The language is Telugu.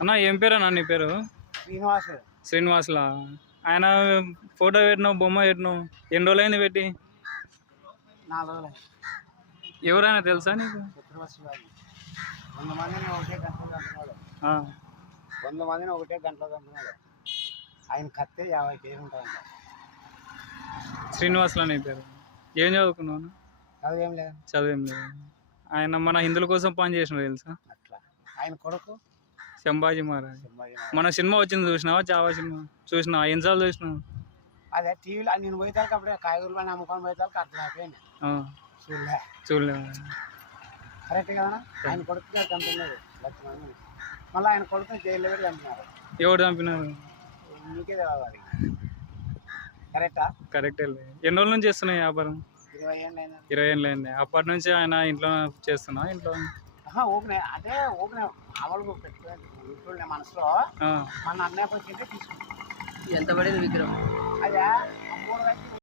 అన్న ఏం పేరు అన్న నీ పేరు? శ్రీనివాస్. శ్రీనివాసులా? ఆయన ఫోటో పెట్టినావు, బొమ్మ పెట్టినావు, ఎన్ని రోజులైంది పెట్టి? 4 రోజులు. ఎవరైనా తెలుసా నీకు? 100 మందిని ఒకటే గంటలో చంపినాడు. 100 మందిని ఒకటే గంటలో చంపినాడు. ఆయన కత్తే 50 కేజీలు ఉంటాయంట. శ్రీనివాసులా నీ పేరు? ఏం చదువుకున్నావు? చదివేం లేదు. చదివేం లేదు. ఆయన మన హిందువుల కోసం పని చేసిన తెలుసా? అట్లా ఆయన కొడుకు సంభాజీ మహారాజ్. మన సినిమా వచ్చింది చూసినావా? చావా సినిమా చూసినావా? ఎన్నిసార్లు చూసినావు? అదే టీవీలో నేను పోయేదానికి అప్పుడే కాయగూరలో నమ్ముకొని పోయేదానికి అట్లా అయిపోయింది. చూడలే. కరెక్ట్ కదా. ఆయన కొడుకు చంపినాడు 1,00,000 మంది. మళ్ళీ ఆయన కొడుకుని జైల్లో పెట్టి చంపినారు. ఎవరు చంపినారు? నీకే తెలియాలి. కరెక్టా? కరెక్టే. ఎన్ని రోజుల నుంచి చేస్తున్నాయి వ్యాపారం? 20 ఏళ్ళు అయింది. 20 ఏళ్ళు అయింది. అప్పటి నుంచి ఆయన ఇంట్లో చేస్తున్నా? ఇంట్లో ఊపిన అంటే ఊపిన అమలు పెట్టుకునే మనసులో మన అన్నయ్య వచ్చింటే తీసుకుంటాం. ఎంత పడింది విగ్రహం? అదే 3